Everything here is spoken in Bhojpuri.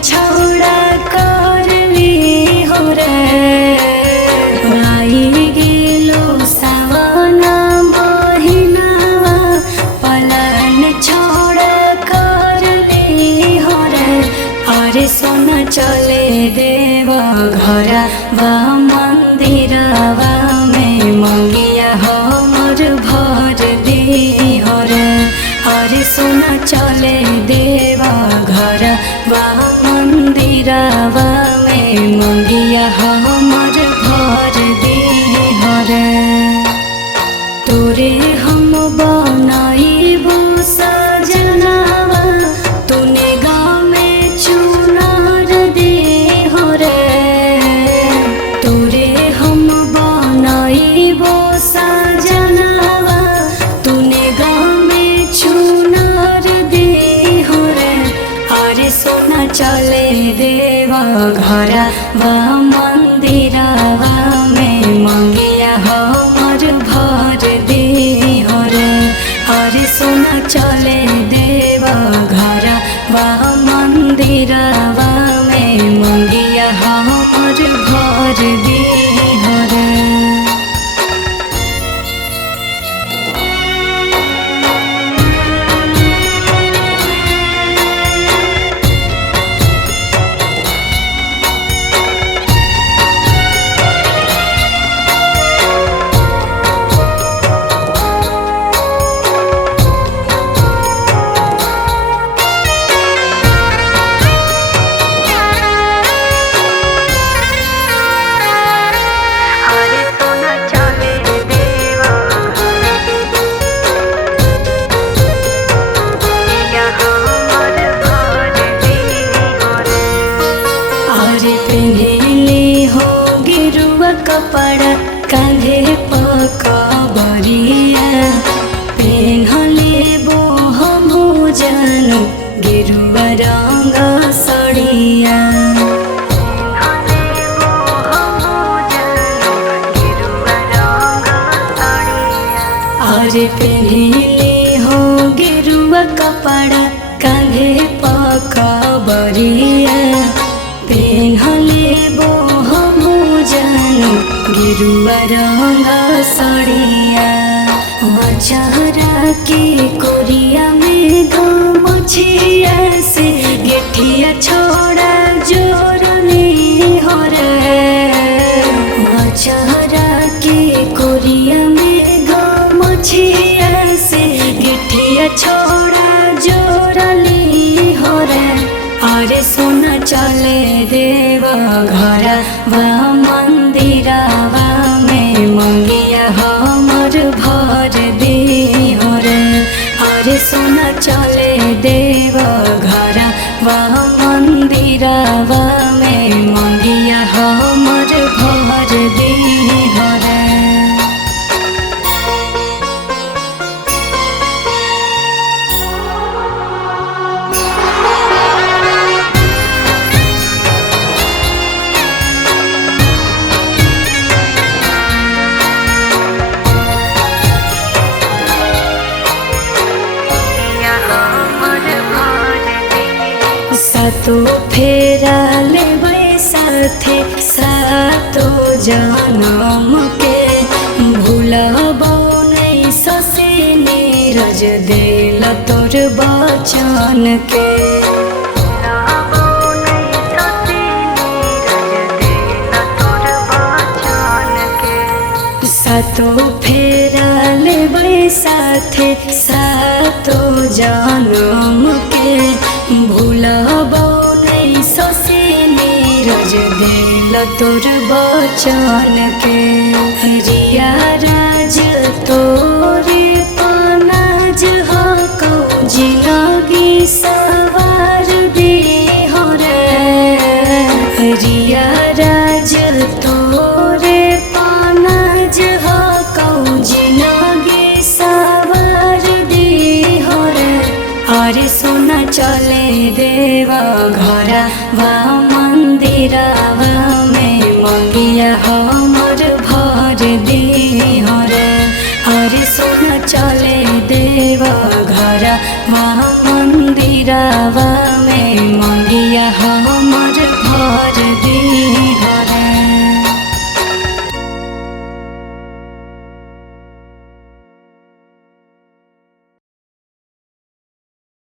छोड़ा करली हो रे आई गेलो सावन महिनावा पलन छोड़ा करली हो रे अरे सोना चले देव घरा वा मंदिरवा में मंगिया हमर भर दी हो रे अरे सोना चले देवा घर वा मंदिरवा में मंगिया हमर भर दी हो रे तोरे हम बनाइबो सजनावा तूने गाँव में चुनार दे हो रे तोरे हम बनाइबो सजनावा तूने गाँव में चुनार दे हो रे अरे सोना चले देवा घरा वा मंदिरवा में मंगिया हमर भर दे हो रे अरे सोना चले देवा घरा वा मंदिरवा में मंगिया हमर भर दे हो रे कपड़ा कांधे पकबरिया पेन्हले बो हमू जानु गेरुआ रंग सड़िया अरे पेन्हले हो गेरुआ कपड़ा कांधे पकबरिया पेन्हले बो हमू जानु गेरुआ रंग सड़िया मचहरा के कोरिया में गमछिया से गेठिया छोड़ा जोरनी हो रे मचहरा के कोरिया में गमछिया से गेठिया छोड़ा जोरली हो रे अरे सोना चले देवा घरा वा मंदिरवा में मंगिया हमर भर दे हो रे अरे सोना चले देवा घरा वा मंदिरवा में मंगिया हमर भर दे हो रे सातो फेरा लेबै साथे सातो जनम के भूलबौ नै ससे नीरज देल तोर बचन के सातो फेरा लेबै साथे सातो जनम के भूलबौ नै ससे नीरज देल तोर बचन के रिया राज तोरे पनाज हकौ जिनगी सवार दे हो रे रिया राज तोरे पनाज हकौ जिनगी सवार दे हो रे अरे सोना चले देवा घरा वा मंदिरवा